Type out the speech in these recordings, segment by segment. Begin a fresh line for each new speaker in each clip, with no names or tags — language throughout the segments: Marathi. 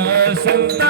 I'm a Sunda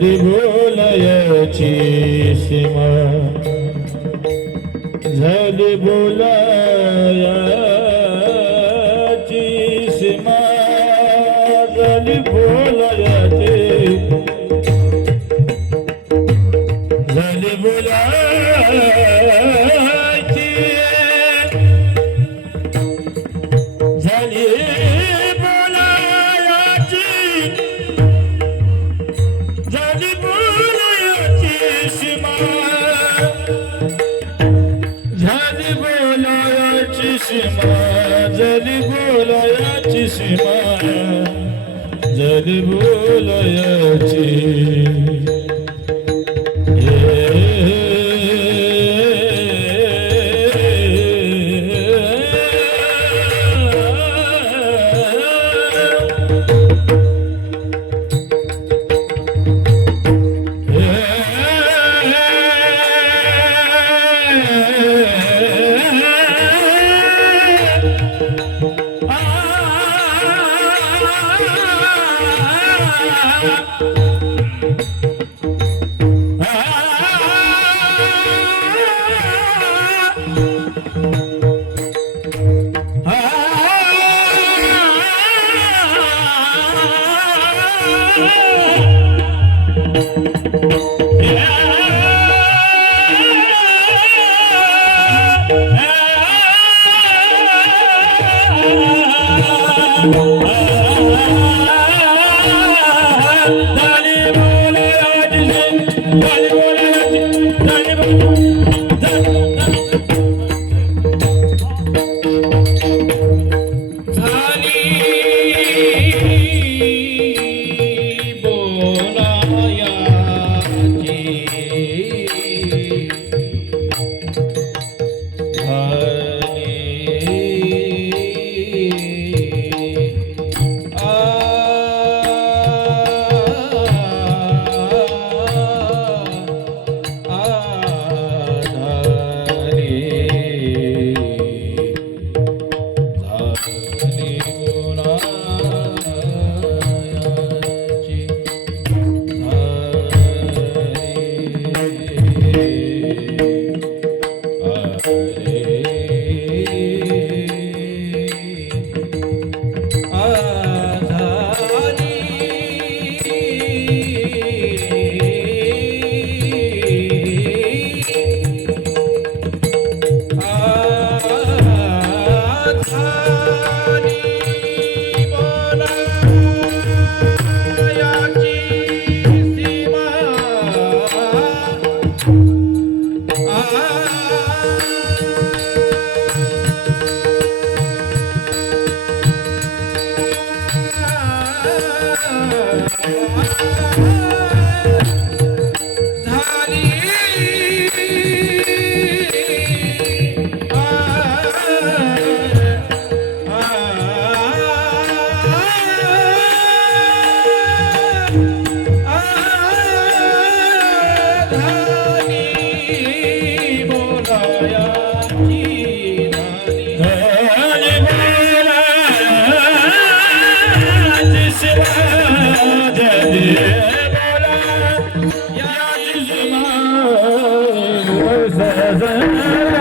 कधी बोलायची सीमा. झाली बोलाया সীমায় যদি ভুল Yeah.
Thank you.
Seven.